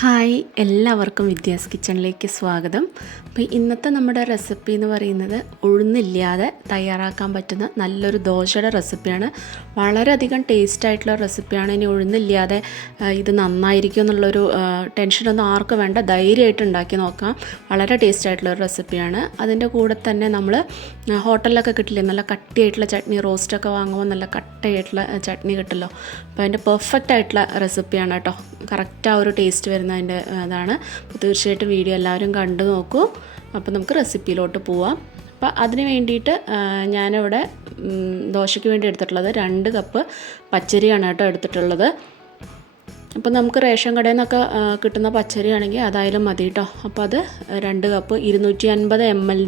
Hi, എല്ലാവർക്കും വിദ്യാസ് കിച്ചണിലേക്ക് സ്വാഗതം. അപ്പോൾ ഇന്നത്തെ നമ്മുടെ റെസിപ്പി എന്ന് പറയുന്നത് ഉഴുന്നില്ലാതെ തയ്യാറാക്കാൻ പറ്റുന്ന നല്ലൊരു ദോശയുടെ റെസിപ്പിയാണ്. വളരെയധികം ടേസ്റ്റായിട്ടുള്ള റെസിപ്പിയാണ്. ഇനി ഉഴുന്നില്ലാതെ ഇത് നന്നായിരിക്കും എന്നുള്ളൊരു ടെൻഷനൊന്നും ആർക്കും വേണ്ട, ധൈര്യമായിട്ട് ഉണ്ടാക്കി നോക്കാം. വളരെ ടേസ്റ്റായിട്ടുള്ളൊരു റെസിപ്പിയാണ്. അതിൻ്റെ കൂടെ തന്നെ നമ്മൾ ഹോട്ടലിലൊക്കെ കിട്ടില്ലേ, നല്ല കട്ടിയായിട്ടുള്ള ചട്നി, റോസ്റ്റൊക്കെ വാങ്ങുമ്പോൾ നല്ല കട്ടയായിട്ടുള്ള ചട്നി കിട്ടുമല്ലോ. അപ്പോൾ അതിൻ്റെ പെർഫെക്റ്റ് ആയിട്ടുള്ള റെസിപ്പിയാണ് കേട്ടോ. കറക്റ്റ് ആ ഒരു ടേസ്റ്റ് വരുന്നതിൻ്റെ അതാണ്. അപ്പോൾ തീർച്ചയായിട്ടും വീഡിയോ എല്ലാവരും കണ്ടു നോക്കൂ. അപ്പോൾ നമുക്ക് റെസിപ്പിയിലോട്ട് പോവാം. അപ്പോൾ അതിന് വേണ്ടിയിട്ട് ഞാനിവിടെ ദോശയ്ക്ക് വേണ്ടി എടുത്തിട്ടുള്ളത് 2 കപ്പ് പച്ചരിയാണ് കേട്ടോ എടുത്തിട്ടുള്ളത്. അപ്പോൾ നമുക്ക് റേഷൻ കടയിൽ നിന്നൊക്കെ കിട്ടുന്ന പച്ചരിയാണെങ്കിൽ അതായാലും മതി കേട്ടോ. അപ്പോൾ അത് 2 കപ്പ് 250 ml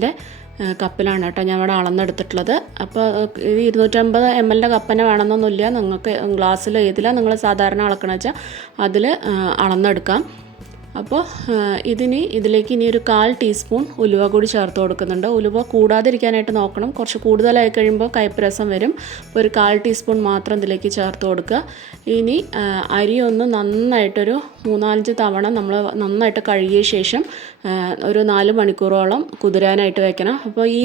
കപ്പിലാണ് കേട്ടോ ഞാൻ ഇവിടെ അളന്നെടുത്തിട്ടുള്ളത്. അപ്പോൾ 250 ml കപ്പ് തന്നെ വേണമെന്നൊന്നുമില്ല. നിങ്ങൾക്ക് ഗ്ലാസ്സിൽ ഏതിലാണ് നിങ്ങൾ സാധാരണ അളക്കണമെന്ന് വെച്ചാൽ അതിൽ അളന്നെടുക്കാം. അപ്പോൾ ഇതിലേക്ക് ഇനി ഒരു 1/4 ടീസ്പൂൺ ഉലുവ കൂടി ചേർത്ത് കൊടുക്കുന്നുണ്ട്. ഉലുവ കൂടാതിരിക്കാനായിട്ട് നോക്കണം. കുറച്ച് കൂടുതലായി കഴിയുമ്പോൾ കയ്പ്പ് രസം വരും. അപ്പോൾ ഒരു 1/4 ടീസ്പൂൺ മാത്രം ഇതിലേക്ക് ചേർത്ത് കൊടുക്കുക. ഇനി അരി ഒന്ന് നന്നായിട്ടൊരു 3-4 തവണ നമ്മൾ നന്നായിട്ട് കഴുകിയ ശേഷം ഒരു 4 മണിക്കൂറോളം കുതിരാനായിട്ട് വെക്കണം. അപ്പോൾ ഈ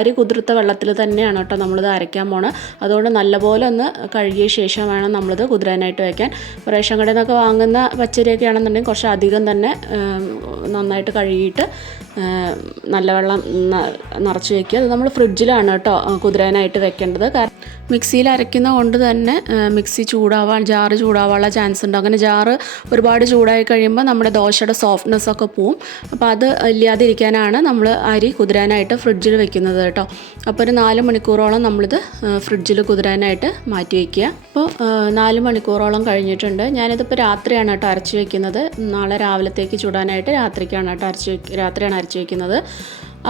അരി കുതിർത്ത വെള്ളത്തിൽ തന്നെയാണ് കേട്ടോ നമ്മളിത് അരയ്ക്കാൻ പോണത്. അതുകൊണ്ട് നല്ലപോലെ ഒന്ന് കഴുകിയ ശേഷം വേണം നമ്മളിത് കുതിരാനായിട്ട് വെക്കാൻ. റേഷൻ കടയിൽ നിന്നൊക്കെ വാങ്ങുന്ന പച്ചരിയൊക്കെ ആണെന്നുണ്ടെങ്കിൽ കുറച്ച് അധികം തന്നെ നന്നായിട്ട് കഴുകിയിട്ട് നല്ല വെള്ളം നിറച്ച് വയ്ക്കുക. അത് നമ്മൾ ഫ്രിഡ്ജിലാണ് കേട്ടോ കുതിരാനായിട്ട് വെക്കേണ്ടത്. കാരണം മിക്സിയിൽ അരയ്ക്കുന്ന കൊണ്ട് തന്നെ മിക്സി ജാറ് ചൂടാവാനുള്ള ചാൻസ് ഉണ്ട്. അങ്ങനെ ജാറ് ഒരുപാട് ചൂടായി കഴിയുമ്പോൾ നമ്മുടെ ദോശയുടെ സോഫ്റ്റ്നെസ്സൊക്കെ പോവും. അപ്പോൾ അത് ഇല്ലാതിരിക്കാനാണ് നമ്മൾ അരി കുതിരാനായിട്ട് ഫ്രിഡ്ജിൽ വെക്കുന്നത് കേട്ടോ. അപ്പോൾ ഒരു 4 മണിക്കൂറോളം നമ്മളിത് ഫ്രിഡ്ജിൽ കുതിരാനായിട്ട് മാറ്റി വയ്ക്കുക. അപ്പോൾ 4 മണിക്കൂറോളം കഴിഞ്ഞിട്ടുണ്ട്. ഞാനിതിപ്പോൾ രാത്രിയാണ് കേട്ടോ അരച്ച് വയ്ക്കുന്നത്. നാളെ രാവിലത്തേക്ക് ചൂടാനായിട്ട് രാത്രിയാണ് അരച്ച് വയ്ക്കുന്നത്.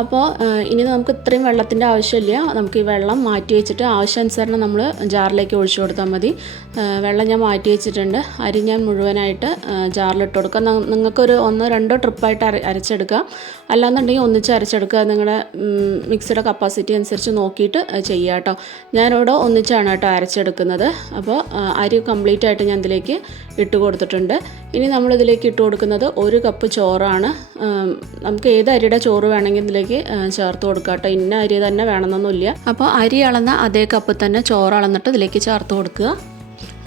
അപ്പോൾ ഇനി നമുക്ക് ഇത്രയും വെള്ളത്തിൻ്റെ ആവശ്യമില്ല. നമുക്ക് ഈ വെള്ളം മാറ്റി വെച്ചിട്ട് ആവശ്യാനുസരണം നമ്മൾ ജാറിലേക്ക് ഒഴിച്ചു കൊടുത്താൽ മതി. വെള്ളം ഞാൻ മാറ്റി വെച്ചിട്ടുണ്ട്. അരി ഞാൻ മുഴുവനായിട്ട് ജാറിലിട്ട് കൊടുക്കാം. നിങ്ങൾക്കൊരു 1-2 ട്രിപ്പായിട്ട് അരച്ചെടുക്കാം. അല്ലാന്നുണ്ടെങ്കിൽ ഒന്നിച്ച് അരച്ചെടുക്കുക. നിങ്ങളുടെ മിക്സിയുടെ കപ്പാസിറ്റി അനുസരിച്ച് നോക്കിയിട്ട് ചെയ്യുക കേട്ടോ. ഞാനിവിടെ ഒന്നിച്ചാണ് കേട്ടോ അരച്ചെടുക്കുന്നത്. അപ്പോൾ അരി കംപ്ലീറ്റ് ആയിട്ട് ഞാൻ ഇതിലേക്ക് ഇട്ട് കൊടുത്തിട്ടുണ്ട്. ഇനി നമ്മളിതിലേക്ക് ഇട്ട് കൊടുക്കുന്നത് 1 കപ്പ് ചോറാണ്. നമുക്ക് ഏത് അരിയുടെ ചോറ് വേണമെങ്കിൽ ഇതിലേക്ക് ചേർത്ത് കൊടുക്കുക കേട്ടോ. ഇന്ന അരി തന്നെ വേണമെന്നൊന്നുമില്ല. അപ്പോൾ അരി അളന്ന അതേ കപ്പ് തന്നെ ചോറ് അളന്നിട്ട് ഇതിലേക്ക് ചേർത്ത് കൊടുക്കുക.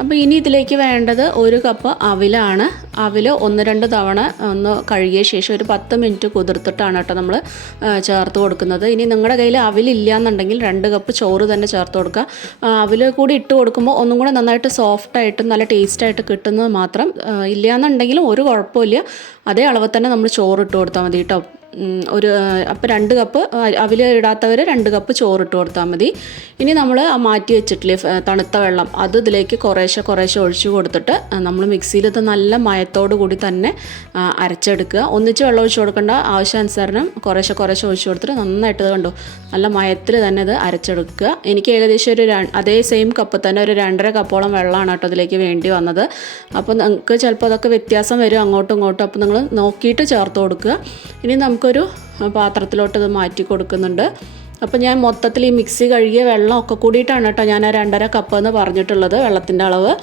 അപ്പോൾ ഇനി ഇതിലേക്ക് വേണ്ടത് 1 കപ്പ് അവിലാണ്. അവിൽ 1-2 തവണ ഒന്ന് കഴുകിയ ശേഷം ഒരു 10 മിനിറ്റ് കുതിർത്തിട്ടാണ് കേട്ടോ നമ്മൾ ചേർത്ത് കൊടുക്കുന്നത്. ഇനി നിങ്ങളുടെ കയ്യിൽ അവിലില്ല എന്നുണ്ടെങ്കിൽ 2 കപ്പ് ചോറ് തന്നെ ചേർത്ത് കൊടുക്കുക. അവിൽ കൂടി ഇട്ട് കൊടുക്കുമ്പോൾ ഒന്നും കൂടെ നന്നായിട്ട് സോഫ്റ്റായിട്ടും നല്ല ടേസ്റ്റായിട്ട് കിട്ടുന്നത് മാത്രം. ഇല്ല എന്നുണ്ടെങ്കിലും ഒരു കുഴപ്പമില്ല. അതേ അളവ് തന്നെ നമ്മൾ ചോറ് ഇട്ട് കൊടുത്താൽ മതി കേട്ടോ. അപ്പോൾ 2 കപ്പ് അവിൽ ഇടാത്തവർ 2 കപ്പ് ചോറിട്ട് കൊടുത്താൽ മതി. ഇനി നമ്മൾ മാറ്റി വെച്ചിട്ടില്ലേ തണുത്ത വെള്ളം, അത് ഇതിലേക്ക് കുറേശ്ശെ ഒഴിച്ചു കൊടുത്തിട്ട് നമ്മൾ മിക്സിയിൽ ഇത് നല്ല മയത്തോടു കൂടി തന്നെ അരച്ചെടുക്കുക. ഒന്നിച്ച് വെള്ളം ഒഴിച്ചു കൊടുക്കേണ്ട, ആവശ്യാനുസരണം കുറേശ്ശെ ഒഴിച്ചു കൊടുത്തിട്ട് നന്നായിട്ട് കണ്ടു നല്ല മയത്തിൽ തന്നെ ഇത് അരച്ചെടുക്കുക. എനിക്ക് ഏകദേശം അതേ സെയിം കപ്പ് തന്നെ ഒരു 2.5 കപ്പോളം വെള്ളമാണ് കേട്ടോ അതിലേക്ക് വേണ്ടി വന്നത്. അപ്പോൾ നിങ്ങൾക്ക് ചിലപ്പോൾ അതൊക്കെ വ്യത്യാസം വരും അങ്ങോട്ടും ഇങ്ങോട്ടും. അപ്പോൾ നിങ്ങൾ നോക്കിയിട്ട് ചേർത്ത് കൊടുക്കുക. ഇനി നമുക്കൊരു പാത്രത്തിലോട്ട് ഇത് മാറ്റി കൊടുക്കുന്നുണ്ട്. അപ്പോൾ ഞാൻ മൊത്തത്തിൽ ഈ മിക്സി കഴുകിയ വെള്ളം ഒക്കെ കൂടിയിട്ടാണ് കേട്ടോ ഞാൻ 2.5 കപ്പ് എന്ന് പറഞ്ഞിട്ടുള്ളത് വെള്ളത്തിൻ്റെ അളവ്.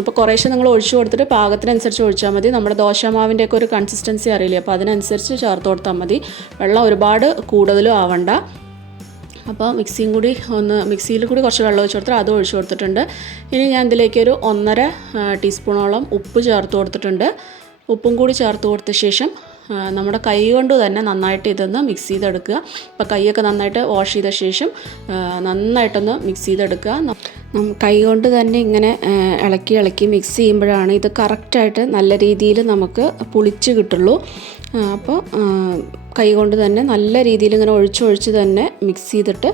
ഇപ്പോൾ കുറേശ്ശെ നിങ്ങൾ ഒഴിച്ചു കൊടുത്തിട്ട് പാകത്തിനനുസരിച്ച് ഒഴിച്ചാൽ മതി. നമ്മുടെ ദോശമാവിൻ്റെയൊക്കെ ഒരു കൺസിസ്റ്റൻസി അറിയില്ലേ, അപ്പോൾ അതിനനുസരിച്ച് ചേർത്ത് കൊടുത്താൽ മതി. വെള്ളം ഒരുപാട് കൂടുതലും ആവണ്ട. അപ്പോൾ മിക്സിയിൽ കൂടി കുറച്ച് വെള്ളം ഒഴിച്ച് കൊടുത്തിട്ട് അത് ഒഴിച്ചു കൊടുത്തിട്ടുണ്ട്. ഇനി ഞാൻ ഇതിലേക്കൊരു 1.5 ടീസ്പൂണോളം ഉപ്പ് ചേർത്ത് കൊടുത്തിട്ടുണ്ട്. ഉപ്പും കൂടി ചേർത്ത് കൊടുത്ത ശേഷം നമ്മുടെ കൈ കൊണ്ട് തന്നെ നന്നായിട്ട് ഇതൊന്ന് മിക്സ് ചെയ്തെടുക്കുക. അപ്പോൾ കൈയൊക്കെ നന്നായിട്ട് വാഷ് ചെയ്ത ശേഷം നന്നായിട്ടൊന്ന് മിക്സ് ചെയ്തെടുക്കുക. കൈ കൊണ്ട് തന്നെ ഇങ്ങനെ ഇളക്കി മിക്സ് ചെയ്യുമ്പോഴാണ് ഇത് കറക്റ്റായിട്ട് നല്ല രീതിയിൽ നമുക്ക് പുളിച്ച് കിട്ടുള്ളൂ. അപ്പോൾ കൈ കൊണ്ട് തന്നെ നല്ല രീതിയിൽ ഇങ്ങനെ ഒഴിച്ച് തന്നെ മിക്സ് ചെയ്തിട്ട്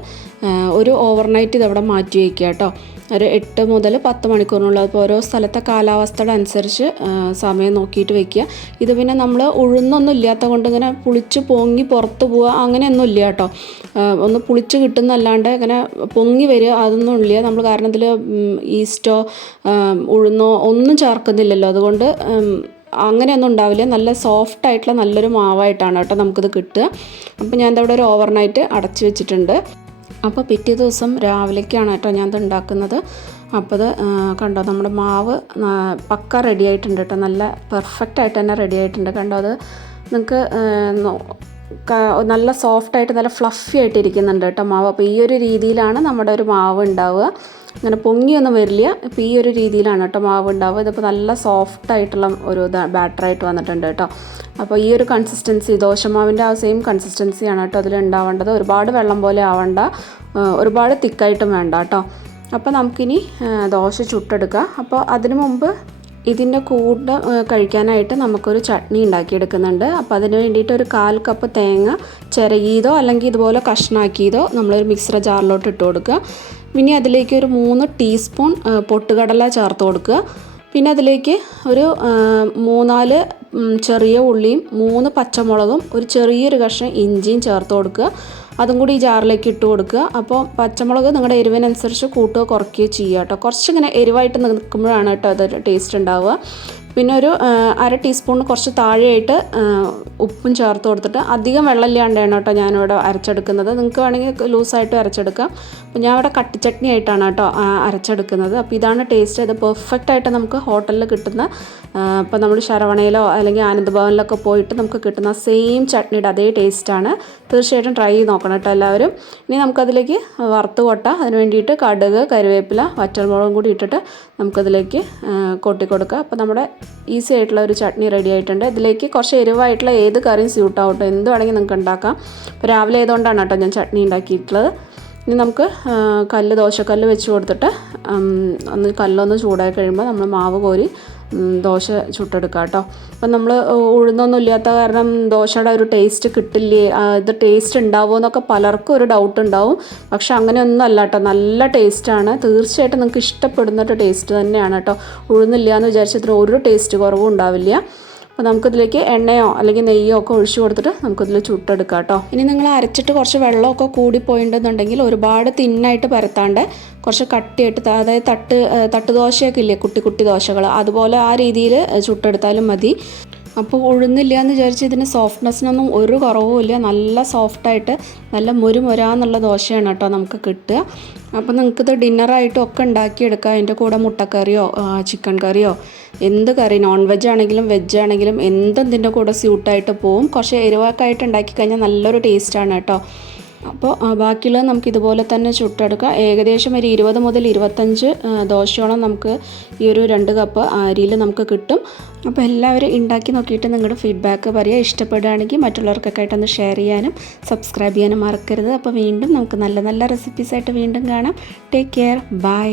ഒരു ഓവർനൈറ്റ് ഇതവിടെ മാറ്റി വയ്ക്കുക കേട്ടോ. ഒരു 8 മുതൽ 10 മണിക്കൂറിനുള്ളിൽ. അപ്പോൾ ഓരോ സ്ഥലത്തെ കാലാവസ്ഥയുടെ അനുസരിച്ച് സമയം നോക്കിയിട്ട് വെക്കുക. ഇത് പിന്നെ നമ്മൾ ഉഴുന്നൊന്നും ഇല്ലാത്ത കൊണ്ട് ഇങ്ങനെ പുളിച്ച് പൊങ്ങി പുറത്ത് പോവുക അങ്ങനെയൊന്നും ഇല്ല കേട്ടോ. ഒന്ന് പുളിച്ച് കിട്ടുന്നല്ലാണ്ട് ഇങ്ങനെ പൊങ്ങി വരിക അതൊന്നും ഇല്ല. നമ്മൾ കാരണം ഇതിൽ ഈസ്റ്റോ ഉഴുന്നോ ഒന്നും ചേർക്കുന്നില്ലല്ലോ. അതുകൊണ്ട് അങ്ങനെയൊന്നും ഉണ്ടാവില്ല. നല്ല സോഫ്റ്റായിട്ടുള്ള നല്ലൊരു മാവായിട്ടാണ് കേട്ടോ നമുക്കിത് കിട്ടുക. അപ്പോൾ ഞാൻ ഇവിടെ ഒരു ഓവർനൈറ്റ് അടച്ച് വെച്ചിട്ടുണ്ട്. അപ്പോൾ പിറ്റേ ദിവസം രാവിലേക്കാണ് കേട്ടോ ഞാൻ ഇത് ഉണ്ടാക്കുന്നത്. അപ്പോൾ ഇത് കണ്ടോ നമ്മുടെ മാവ് പക്ക റെഡി ആയിട്ടുണ്ട് കേട്ടോ. നല്ല പെർഫെക്റ്റായിട്ട് തന്നെ റെഡി ആയിട്ടുണ്ട്. കണ്ടോ അത് നിങ്ങൾക്ക് നല്ല സോഫ്റ്റായിട്ട് നല്ല ഫ്ലഫി ആയിട്ട് ഇരിക്കുന്നുണ്ട് കേട്ടോ മാവ്. അപ്പോൾ ഈ ഒരു രീതിയിലാണ് നമ്മുടെ ഒരു മാവ് ഉണ്ടാവുക. അങ്ങനെ പൊങ്ങിയൊന്നും വരില്ല. ഇപ്പോൾ ഈ ഒരു രീതിയിലാണ് കേട്ടോ മാവ് ഉണ്ടാവുക. ഇതിപ്പോൾ നല്ല സോഫ്റ്റായിട്ടുള്ള ഒരു ബാറ്ററായിട്ട് വന്നിട്ടുണ്ട് കേട്ടോ. അപ്പോൾ ഈ ഒരു കൺസിസ്റ്റൻസി ദോശമാവിൻ്റെ ആ സെയിം കൺസിസ്റ്റൻസിയാണ് കേട്ടോ അതിൽ ഉണ്ടാവേണ്ടത്. ഒരുപാട് വെള്ളം പോലെ ആവണ്ട, ഒരുപാട് തിക്കായിട്ടും വേണ്ട കേട്ടോ. അപ്പോൾ നമുക്കിനി ദോശ ചുട്ടെടുക്കാം. അപ്പോൾ അതിനു മുമ്പ് ഇതിൻ്റെ കൂടെ കഴിക്കാനായിട്ട് നമുക്കൊരു ചട്നി ഉണ്ടാക്കിയെടുക്കുന്നുണ്ട്. അപ്പോൾ അതിന് വേണ്ടിയിട്ട് ഒരു 1/4 കപ്പ് തേങ്ങ ചിരകിയതോ അല്ലെങ്കിൽ ഇതുപോലെ കഷ്ണാക്കിയതോ നമ്മളൊരു മിക്സർ ജാറിലോട്ട് ഇട്ട് കൊടുക്കുക. പിന്നെ അതിലേക്ക് ഒരു 3 ടീസ്പൂൺ പൊട്ടുകടല ചേർത്ത് കൊടുക്കുക. പിന്നെ അതിലേക്ക് ഒരു 3-4 ചെറിയ ഉള്ളിയും 3 പച്ചമുളകും ഒരു ചെറിയൊരു കഷ്ണം ഇഞ്ചിയും ചേർത്ത് കൊടുക്കുക. അതും കൂടി ഈ ജാറിലേക്ക് ഇട്ട് കൊടുക്കുക. അപ്പോൾ പച്ചമുളക് നിങ്ങളുടെ എരിവിനനുസരിച്ച് കൂട്ടുകയോ കുറയ്ക്കുകയോ ചെയ്യുക കേട്ടോ. കുറച്ചിങ്ങനെ എരിവായിട്ട് നിൽക്കുമ്പോഴാണ് കേട്ടോ അത് ടേസ്റ്റ് ഉണ്ടാവുക. പിന്നെ ഒരു 1/2 ടീസ്പൂൺ കുറച്ച് താഴെയായിട്ട് ഉപ്പും ചേർത്ത് കൊടുത്തിട്ട് അധികം വെള്ളമില്ലാണ്ടാണ് കേട്ടോ ഞാനിവിടെ അരച്ചെടുക്കുന്നത്. നിങ്ങൾക്ക് വേണമെങ്കിൽ ലൂസായിട്ട് അരച്ചെടുക്കാം. അപ്പോൾ ഞാൻ ഇവിടെ കട്ടിച്ചട്നി ആയിട്ടാണ് കേട്ടോ അരച്ചെടുക്കുന്നത്. അപ്പോൾ ഇതാണ് ടേസ്റ്റ്. ഇത് പെർഫെക്റ്റായിട്ട് നമുക്ക് ഹോട്ടലിൽ കിട്ടുന്ന, ഇപ്പോൾ നമ്മൾ ശരവണയിലോ അല്ലെങ്കിൽ ആനന്ദ ഭവനിലൊക്കെ പോയിട്ട് നമുക്ക് കിട്ടുന്ന സെയിം ചട്നിയുടെ അതേ ടേസ്റ്റാണ്. തീർച്ചയായിട്ടും ട്രൈ ചെയ്ത് നോക്കണം കേട്ടോ എല്ലാവരും. ഇനി നമുക്കതിലേക്ക് വറുത്ത് കൊട്ടാം. അതിന് വേണ്ടിയിട്ട് കടുക്, കറിവേപ്പില, വറ്റൽമുളകും കൂടി ഇട്ടിട്ട് നമുക്കതിലേക്ക് കൊട്ടി കൊടുക്കുക. അപ്പോൾ നമ്മുടെ ഈസി ആയിട്ടുള്ള ഒരു ചട്നി റെഡി ആയിട്ടുണ്ട്. ഇതിലേക്ക് കുറച്ച് എരിവായിട്ടുള്ള ഏത് കറിയും സ്യൂട്ട് ആവട്ടോ, എന്ത് വേണമെങ്കിൽ നിങ്ങൾക്ക് ഉണ്ടാക്കാം. അപ്പോൾ രാവിലെ ആയതുകൊണ്ടാണ് കേട്ടോ ഞാൻ ചട്നി ഉണ്ടാക്കിയിട്ടുള്ളത്. ഇനി നമുക്ക് ദോശക്കല്ല് വെച്ച് കൊടുത്തിട്ട് കല്ലൊന്ന് ചൂടായി കഴിയുമ്പോൾ നമ്മൾ മാവ് കോരി ദോശ ചുട്ടെടുക്കാം കേട്ടോ. അപ്പം നമ്മൾ ഉഴുന്നൊന്നും ഇല്ലാത്ത കാരണം ദോശയുടെ ഒരു ടേസ്റ്റ് കിട്ടില്ലേ, ഇത് ടേസ്റ്റ് ഉണ്ടാവുമോ എന്നൊക്കെ പലർക്കും ഒരു ഡൗട്ട് ഉണ്ടാവും. പക്ഷെ അങ്ങനെയൊന്നും അല്ല കേട്ടോ, നല്ല ടേസ്റ്റാണ്. തീർച്ചയായിട്ടും നിങ്ങൾക്ക് ഇഷ്ടപ്പെടുന്നൊരു ടേസ്റ്റ് തന്നെയാണ് കേട്ടോ. ഉഴുന്നില്ല എന്ന് വിചാരിച്ചതിന് ഒരു ടേസ്റ്റ് കുറവും ഉണ്ടാവില്ല. അപ്പോൾ നമുക്കിതിലേക്ക് എണ്ണയോ അല്ലെങ്കിൽ നെയ്യോ ഒക്കെ ഒഴിച്ച് കൊടുത്തിട്ട് നമുക്കിതിൽ ചുട്ടെടുക്കാം കേട്ടോ. ഇനി നിങ്ങൾ അരച്ചിട്ട് കുറച്ച് വെള്ളമൊക്കെ കൂടിപ്പോയിട്ടുണ്ടെന്നുണ്ടെങ്കിൽ ഒരുപാട് തിന്നായിട്ട് പരത്താണ്ട് കുറച്ച് കട്ടിയായിട്ട്, അതായത് തട്ട് ദോശയൊക്കെ ഇല്ലേ, കുട്ടി കുട്ടി ദോശകൾ, അതുപോലെ ആ രീതിയിൽ ചുട്ടെടുത്താലും മതി. അപ്പോൾ ഉഴുന്നില്ല എന്ന് വിചാരിച്ച് ഇതിന് സോഫ്റ്റ്നെസ്സിനൊന്നും ഒരു കുറവുമില്ല. നല്ല സോഫ്റ്റായിട്ട് നല്ല മുരുമുരാന്നുള്ള ദോശയാണ് കേട്ടോ നമുക്ക് കിട്ടുക. അപ്പോൾ നിങ്ങൾക്കിത് ഡിന്നറായിട്ടും ഒക്കെ ഉണ്ടാക്കിയെടുക്കാം. അതിൻ്റെ കൂടെ മുട്ടക്കറിയോ ചിക്കൻ കറിയോ എന്ത് കറി, നോൺ വെജ് ആണെങ്കിലും വെജ് ആണെങ്കിലും എന്തും ഇതിൻ്റെ കൂടെ സ്യൂട്ടായിട്ട് പോവും. കുറച്ച് എരിവൊക്കെ ആയിട്ട് ഉണ്ടാക്കി കഴിഞ്ഞാൽ നല്ലൊരു ടേസ്റ്റാണ് കേട്ടോ. അപ്പോൾ ബാക്കിയുള്ളത് നമുക്ക് ഇതുപോലെ തന്നെ ചുട്ടെടുക്കാം. ഏകദേശം ഒരു 20 മുതൽ 25 ദോശയോളം നമുക്ക് ഈ ഒരു 2 കപ്പ് അരിയിൽ നമുക്ക് കിട്ടും. അപ്പോൾ എല്ലാവരും ഉണ്ടാക്കി നോക്കിയിട്ട് നിങ്ങളുടെ ഫീഡ്ബാക്ക് പറയുക. ഇഷ്ടപ്പെടുകയാണെങ്കിൽ മറ്റുള്ളവർക്കൊക്കെ ആയിട്ടൊന്ന് ഷെയർ ചെയ്യാനും സബ്സ്ക്രൈബ് ചെയ്യാനും മറക്കരുത്. അപ്പോൾ വീണ്ടും നമുക്ക് നല്ല നല്ല റെസിപ്പീസായിട്ട് വീണ്ടും കാണാം. Take care, by.